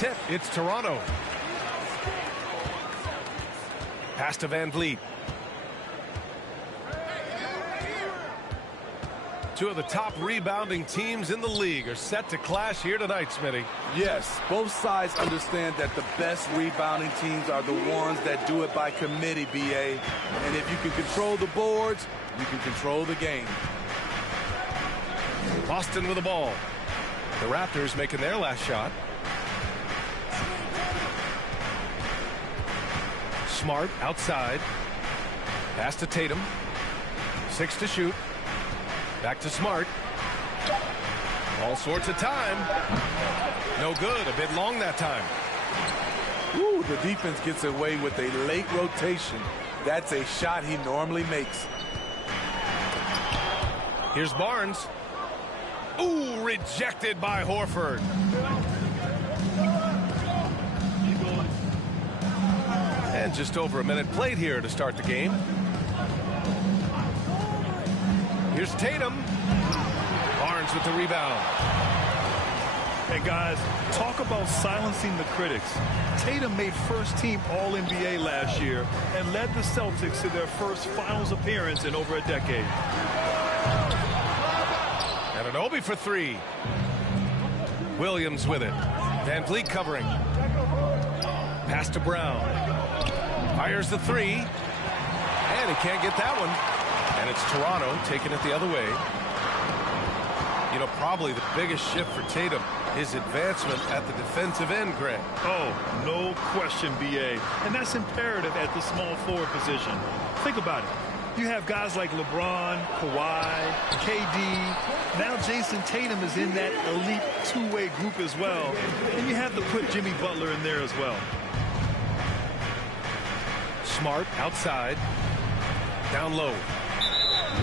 tip. It's Toronto. Pass to Van Vliet. Two of the top rebounding teams in the league are set to clash here tonight, Smitty. Yes, both sides understand that the best rebounding teams are the ones that do it by committee, BA. And if you can control the boards, you can control the game. Boston with the ball. The Raptors making their last shot. Smart outside. Pass to Tatum. 6 to shoot. Back to Smart. All sorts of time. No good. A bit long that time. Ooh, the defense gets away with a late rotation. That's a shot he normally makes. Here's Barnes. Ooh, rejected by Horford. And just over a minute played here to start the game. Here's Tatum. Barnes with the rebound. Hey, guys, talk about silencing the critics. Tatum made first-team All-NBA last year and led the Celtics to their first finals appearance in over a decade. Anunoby for 3. Williams with it. Van Vliet covering. Pass to Brown. Fires the 3. And he can't get that one. And it's Toronto taking it the other way. You know, probably the biggest shift for Tatum, his advancement at the defensive end, Greg. Oh, no question, BA. And that's imperative at the small forward position. Think about it. You have guys like LeBron, Kawhi, KD. Now Jason Tatum is in that elite two-way group as well. And you have to put Jimmy Butler in there as well. Smart outside. Down low.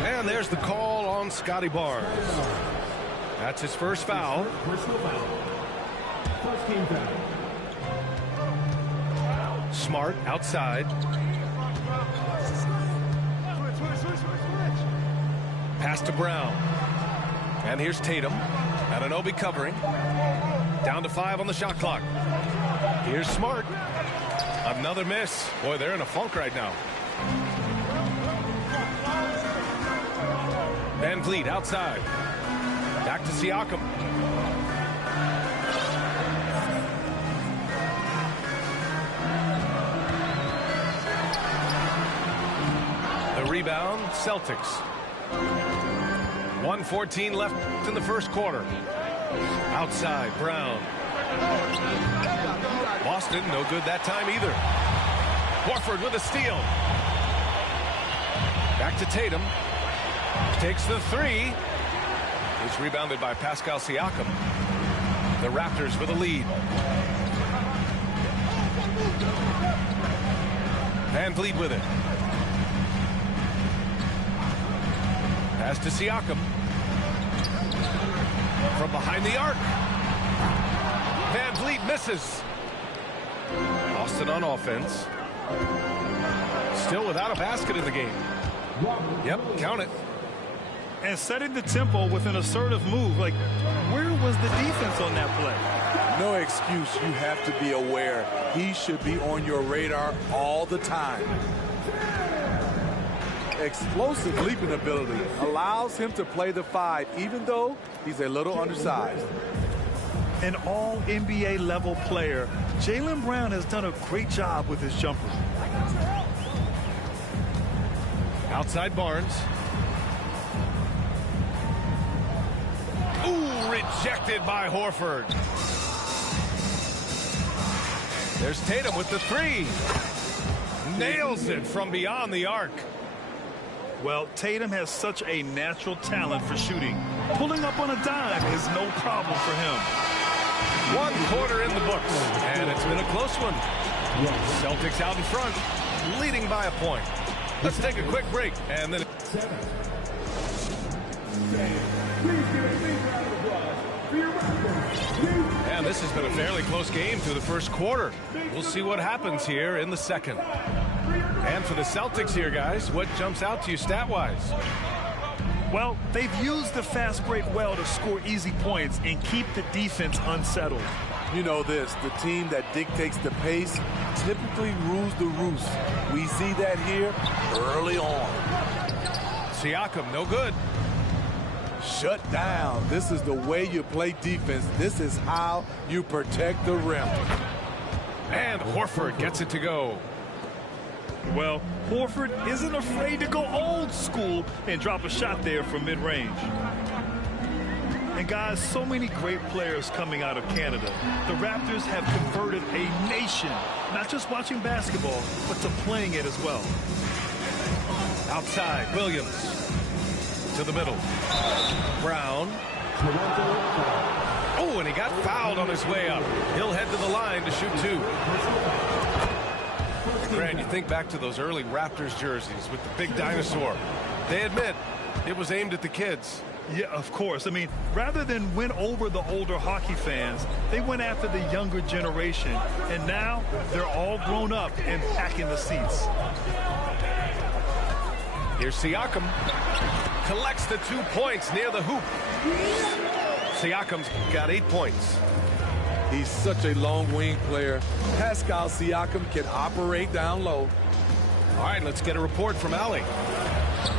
And there's the call on Scotty Barnes. That's his first foul. Personal foul. First team foul. Smart outside. Pass to Brown. And here's Tatum. Anunoby covering. Down to 5 on the shot clock. Here's Smart. Another miss. Boy, they're in a funk right now. Van Vliet outside. Back to Siakam. The rebound, Celtics. 1:14 left in the first quarter. Outside, Brown. Boston, no good that time either. Horford with a steal. Back to Tatum. Takes the 3. It's rebounded by Pascal Siakam. The Raptors with a lead. Van Vliet with it. Pass to Siakam. From behind the arc. Van Vliet misses. Boston on offense. Still without a basket in the game. Yep, count it. And setting the tempo with an assertive move. Like, where was the defense on that play? No excuse. You have to be aware. He should be on your radar all the time. Explosive leaping ability allows him to play the 5, even though he's a little undersized. An all-NBA level player, Jaylen Brown has done a great job with his jumper. Outside Barnes. Ooh, rejected by Horford. There's Tatum with the 3. Nails it from beyond the arc. Well, Tatum has such a natural talent for shooting. Pulling up on a dime is no problem for him. 1 quarter in the books, and it's been a close one. Celtics out in front, leading by a point. Let's take a quick break, and then... And this has been a fairly close game through the first quarter. We'll see what happens here in the second. And for the Celtics here, guys, what jumps out to you stat-wise? Well, they've used the fast break well to score easy points and keep the defense unsettled. You know this, the team that dictates the pace typically rules the roost. We see that here early on. Siakam, no good. Shut down. This is the way you play defense. This is how you protect the rim. And Horford gets it to go. Well, Horford isn't afraid to go old school and drop a shot there from mid-range. And guys, so many great players coming out of Canada. The Raptors have converted a nation, not just watching basketball, but to playing it as well. Outside, Williams. To the middle. Brown. Oh, and he got fouled on his way up. He'll head to the line to shoot two. Grant, you think back to those early Raptors jerseys with the big dinosaur. They admit it was aimed at the kids. Yeah, of course. I mean, rather than win over the older hockey fans, they went after the younger generation. And now they're all grown up and packing the seats. Here's Siakam. Collects the 2 points near the hoop. Siakam's got 8 points. He's such a long wing player. Pascal Siakam can operate down low. All right, let's get a report from Allie.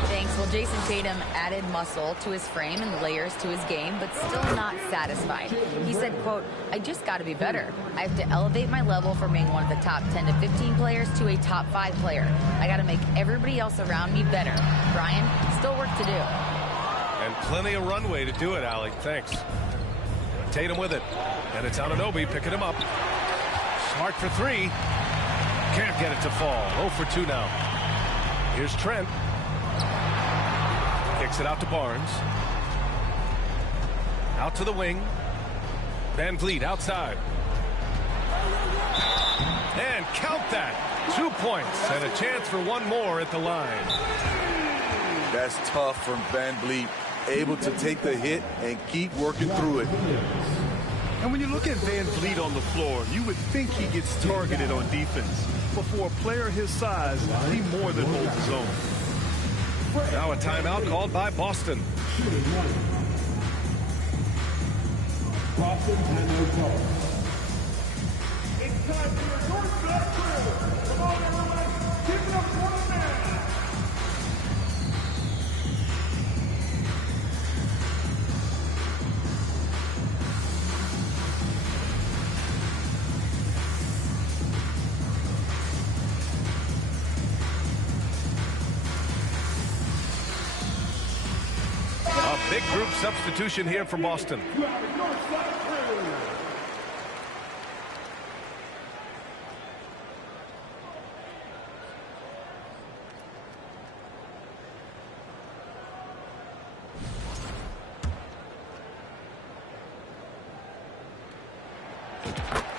Thanks. Well, Jason Tatum added muscle to his frame and layers to his game, but still not satisfied. He said, quote, "I just got to be better. I have to elevate my level from being one of the top 10 to 15 players to a top 5 player. I got to make everybody else around me better. Brian, still work to do." And plenty of runway to do it, Allie. Thanks. Tatum with it. And it's Anunoby picking him up. Smart for 3. Can't get it to fall. 0 for 2 now. Here's Trent. Kicks it out to Barnes. Out to the wing. Van Vliet outside. And count that. 2 points and a chance for one more at the line. That's tough from Van Vliet. Able to take the hit and keep working through it. And when you look at Van Vliet on the floor, you would think he gets targeted on defense. But for a player his size, he more than holds his own. Now a timeout called by Boston. Boston and no call. It's time for your Northwest Crew. Come on, everyone. Give it up for the man. Big group substitution here for Boston.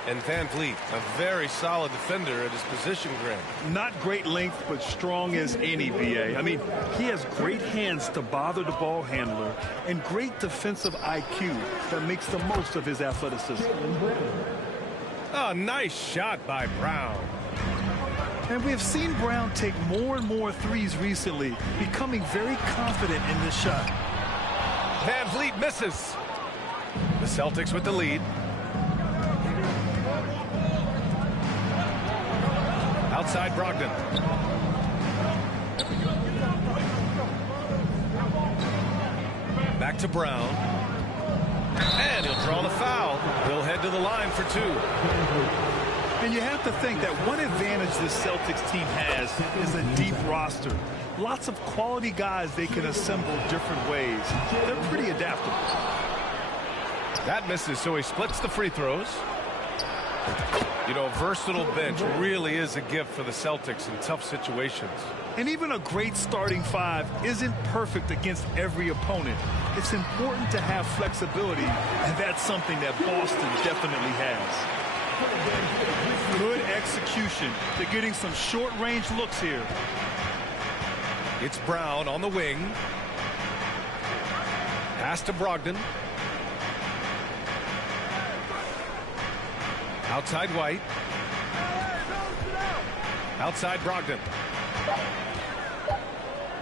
And Van Vliet, a very solid defender at his position, Grant. Not great length, but strong as any, BA. I mean, he has great hands to bother the ball handler and great defensive IQ that makes the most of his athleticism. A nice shot by Brown. And we have seen Brown take more and more threes recently, becoming very confident in this shot. Van Vliet misses. The Celtics with the lead. Outside Brogdon. Back to Brown. And he'll draw the foul. He'll head to the line for 2. And you have to think that one advantage this Celtics team has is a deep roster. Lots of quality guys they can assemble different ways. They're pretty adaptable. That misses, so he splits the free throws. You know, a versatile bench really is a gift for the Celtics in tough situations. And even a great starting 5 isn't perfect against every opponent. It's important to have flexibility, and that's something that Boston definitely has. Good execution. They're getting some short-range looks here. It's Brown on the wing. Pass to Brogdon. Outside White. Outside Brogdon.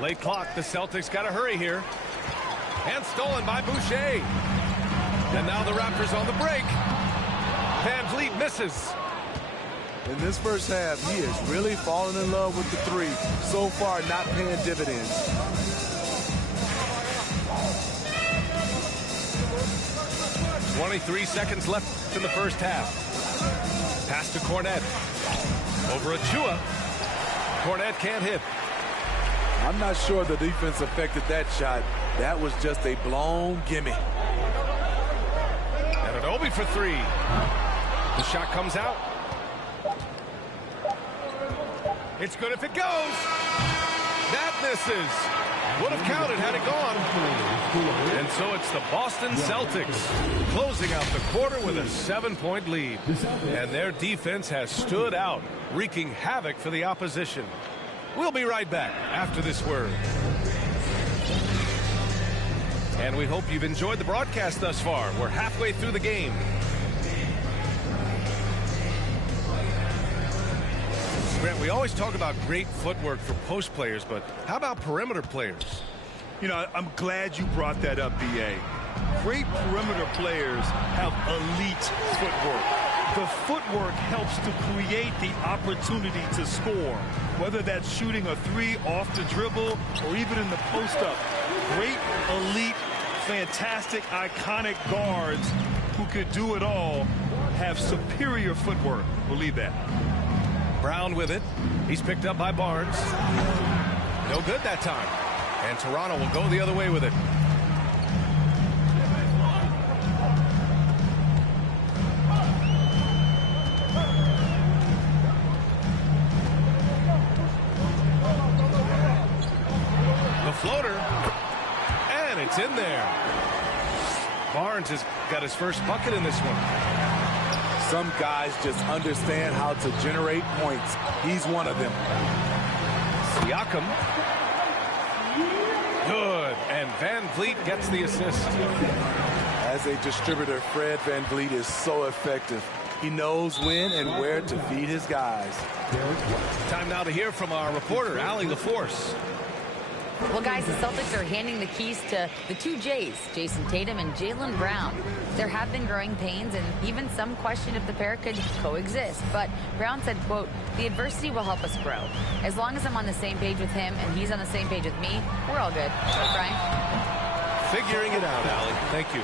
Late clock. The Celtics got to hurry here. And stolen by Boucher. And now the Raptors on the break. Van Vliet misses. In this first half, he is really falling in love with the three. So far, not paying dividends. .23 seconds left in the first half. Pass to Cornette. Over Achua. Cornette can't hit. I'm not sure the defense affected that shot. That was just a blown gimme. Anunoby for three. The shot comes out. It's good if it goes. That misses. Would have counted had it gone. And so it's the Boston Celtics closing out the quarter with a 7-point lead. And their defense has stood out, wreaking havoc for the opposition. We'll be right back after this word. And we hope you've enjoyed the broadcast thus far. We're halfway through the game. Grant, we always talk about great footwork for post players, but how about perimeter players? You know, I'm glad you brought that up, B.A. Great perimeter players have elite footwork. The footwork helps to create the opportunity to score, whether that's shooting a three off the dribble or even in the post-up. Great, elite, fantastic, iconic guards who could do it all have superior footwork. Believe that. Brown with it. He's picked up by Barnes. No good that time. And Toronto will go the other way with it. The floater. And it's in there. Barnes has got his first bucket in this one. Some guys just understand how to generate points. He's one of them. Siakam. Good. And Van Vliet gets the assist. As a distributor, Fred Van Vliet is so effective. He knows when and where to feed his guys. Time now to hear from our reporter, Allie LaForce. Well, guys, the Celtics are handing the keys to the two J's, Jason Tatum and Jaylen Brown. There have been growing pains, and even some question if the pair could coexist. But Brown said, quote, "The adversity will help us grow. As long as I'm on the same page with him and he's on the same page with me, we're all good." Brian? Figuring it out, Allie. Thank you.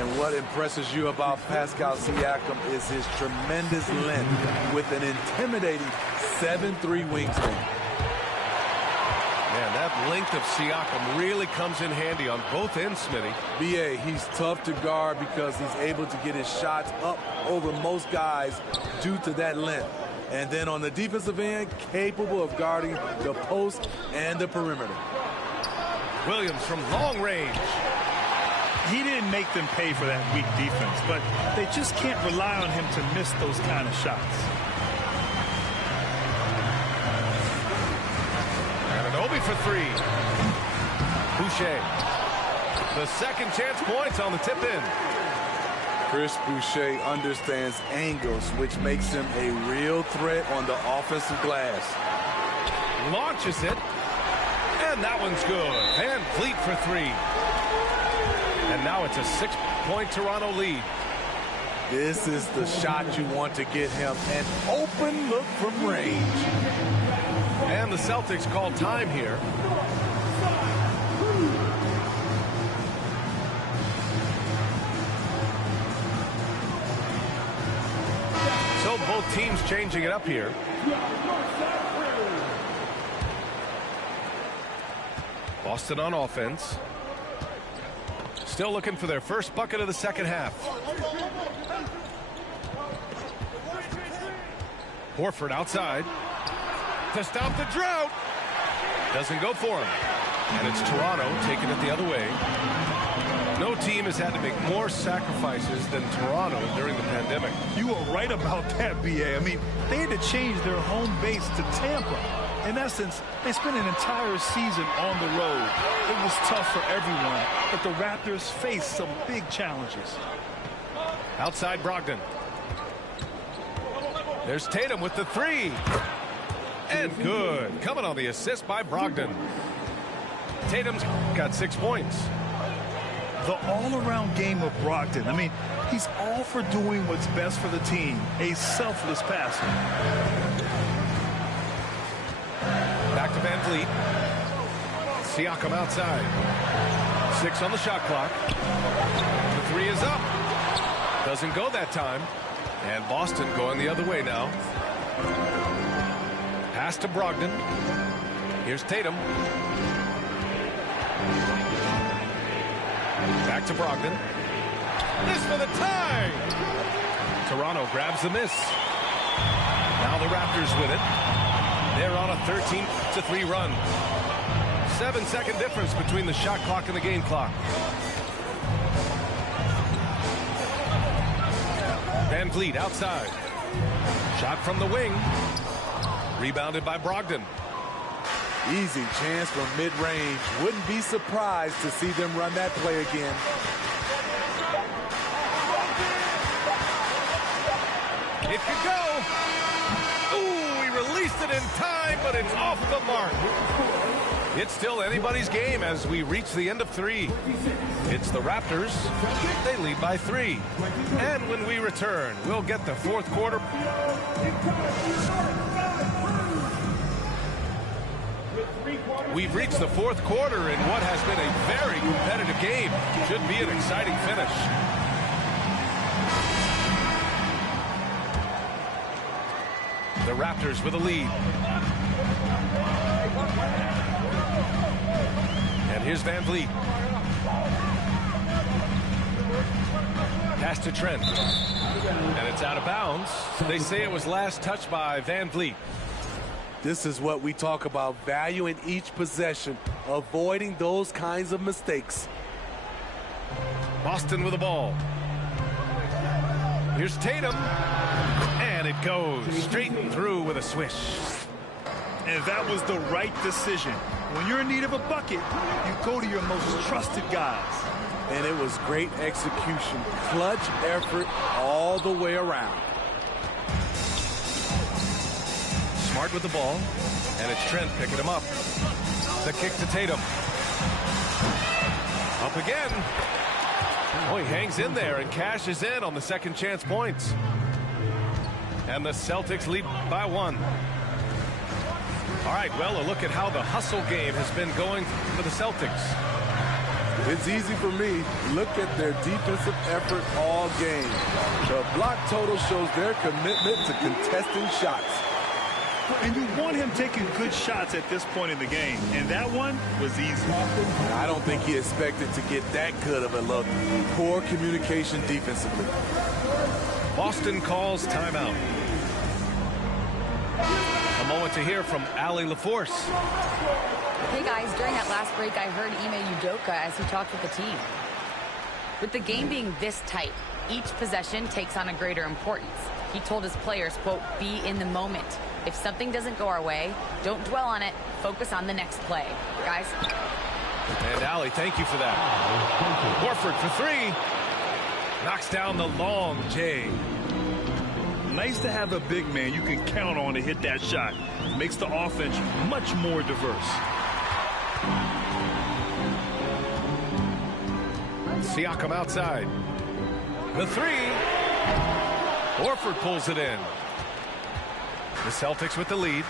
And what impresses you about Pascal Siakam is his tremendous length with an intimidating 7'3" wingspan. Man, that length of Siakam really comes in handy on both ends, Smitty. B.A., he's tough to guard because he's able to get his shots up over most guys due to that length. And then on the defensive end, capable of guarding the post and the perimeter. Williams from long range. He didn't make them pay for that weak defense, but they just can't rely on him to miss those kind of shots. Anunoby for three. Boucher. The second chance points on the tip in. Chris Boucher understands angles, which makes him a real threat on the offensive glass. Launches it. And that one's good. Van Vliet for three. And now it's a 6-point Toronto lead. This is the shot you want to get him. An open look from range. And the Celtics call time here. So both teams changing it up here. Boston on offense. Still looking for their first bucket of the second half. Horford outside to stop the drought. Doesn't go for him. And it's Toronto taking it the other way. No team has had to make more sacrifices than Toronto during the pandemic. You are right about that, B.A. I mean, they had to change their home base to Tampa. In essence, they spent an entire season on the road. It was tough for everyone, but the Raptors faced some big challenges. Outside Brogdon. There's Tatum with the three. And good. Coming on the assist by Brogdon. Tatum's got 6 points. the all-around game of Brogdon. I mean, he's all for doing what's best for the team. A selfless passer. Back to Van Vliet. Siakam outside. 6 on the shot clock. The 3 is up. Doesn't go that time. And Boston going the other way now. Pass to Brogdon. Here's Tatum. Back to Brogdon. This for the tie. Toronto grabs the miss. Now the Raptors with it. They're on a 13-3 run. 7-second difference between the shot clock and the game clock. Van Vliet outside. Shot from the wing. Rebounded by Brogdon. Easy chance from mid-range. Wouldn't be surprised to see them run that play again. It could go. Ooh, he released it in time, but it's off the mark. It's still anybody's game as we reach the end of 3. It's the Raptors. They lead by 3. And when we return, we'll get the fourth quarter. We've reached the fourth quarter in what has been a very competitive game. Should be an exciting finish. The Raptors with a lead. And here's Van Vliet. Pass to Trent. And it's out of bounds. They say it was last touched by Van Vliet. This is what we talk about, valuing each possession, avoiding those kinds of mistakes. Boston with the ball. Here's Tatum. And it goes straight through with a swish. And that was the right decision. When you're in need of a bucket, you go to your most trusted guys. And it was great execution. Clutch effort all the way around. Smart with the ball, and it's Trent picking him up. The kick to Tatum. Up again. Oh, he hangs in there and cashes in on the second chance points. And the Celtics lead by 1. All right, well, a look at how the hustle game has been going for the Celtics. It's easy for me. Look at their defensive effort all game. The block total shows their commitment to contesting shots. And you want him taking good shots at this point in the game. And that one was easy. I don't think he expected to get that good of a look. Poor communication defensively. Boston calls timeout. A moment to hear from Allie LaForce. Hey guys, during that last break, I heard Ime Udoka as he talked with the team. With the game being this tight, each possession takes on a greater importance. He told his players, quote, be in the moment. If something doesn't go our way, don't dwell on it. Focus on the next play. Guys. And Allie, thank you for that. Horford for 3. Knocks down the long J. Nice to have a big man you can count on to hit that shot. Makes the offense much more diverse. Siakam outside. The 3. Horford pulls it in. The Celtics with the lead.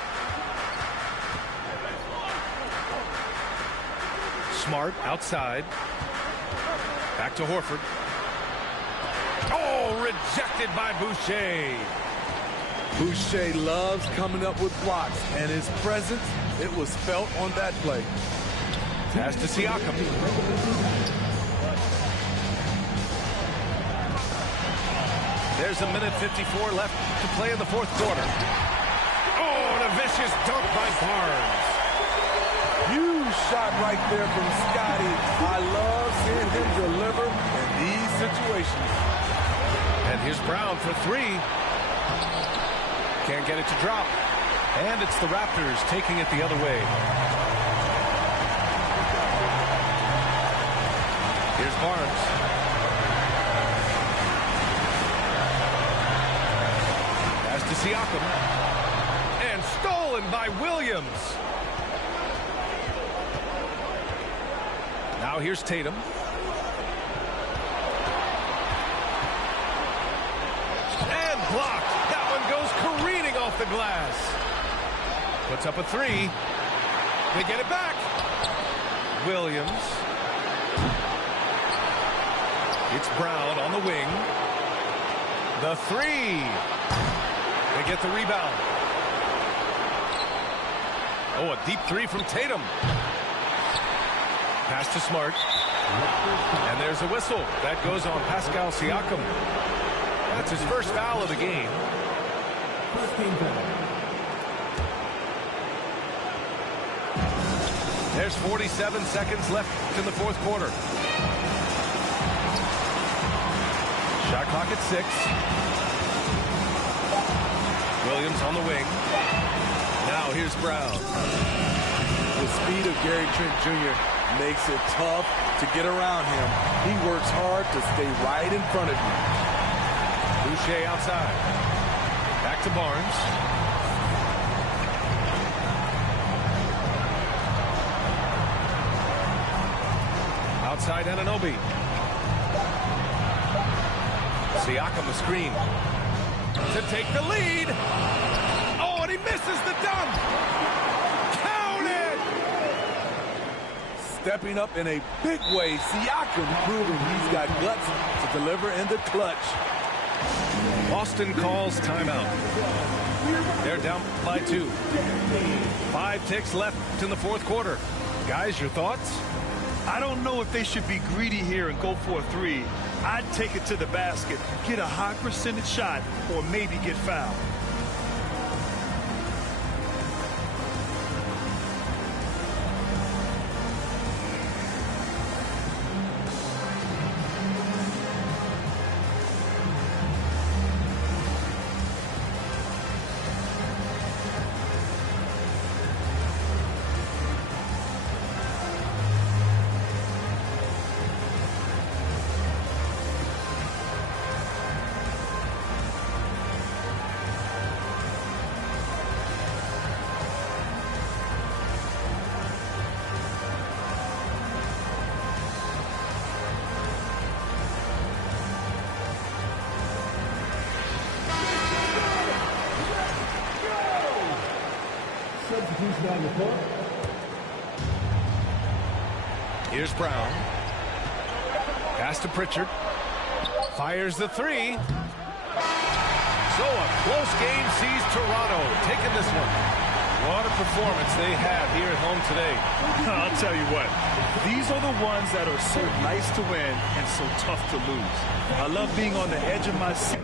Smart outside. Back to Horford. Oh, rejected by Boucher. Boucher loves coming up with blocks, and his presence, it was felt on that play. Pass to Siakam. There's 1:54 left to play in the fourth quarter. Oh, and a vicious dunk by Barnes. Huge shot right there from Scotty. I love seeing him deliver in these situations. And here's Brown for 3. Can't get it to drop. And it's the Raptors taking it the other way. Here's Barnes. Pass to Siakam. And stolen by Williams. Now here's Tatum. Blocked. That one goes careening off the glass. Puts up a three. They get it back. Williams. It's Brown on the wing. The three. They get the rebound. Oh, a deep three from Tatum. Pass to Smart. And there's a whistle. That goes on Pascal Siakam. That's his first foul of the game. First team foul. There's 47 seconds left in the fourth quarter. Shot clock at 6. Williams on the wing. Now here's Brown. The speed of Gary Trent Jr. makes it tough to get around him. He works hard to stay right in front of you. Boucher outside. Back to Barnes. Outside Anunoby. Siakam the screen. To take the lead. Oh, and he misses the dunk. Count it! Stepping up in a big way, Siakam proving he's got guts to deliver in the clutch. Boston calls timeout. They're down by 2. 5 ticks left in the fourth quarter. Guys, your thoughts? I don't know if they should be greedy here and go for a three. I'd take it to the basket, get a high percentage shot, or maybe get fouled. Substitution on the court. Here's Brown. Pass to Pritchard. Fires the three. So a close game sees Toronto taking this one. What a performance they have here at home today. I'll tell you what, these are the ones that are so nice to win and so tough to lose. I love being on the edge of my seat.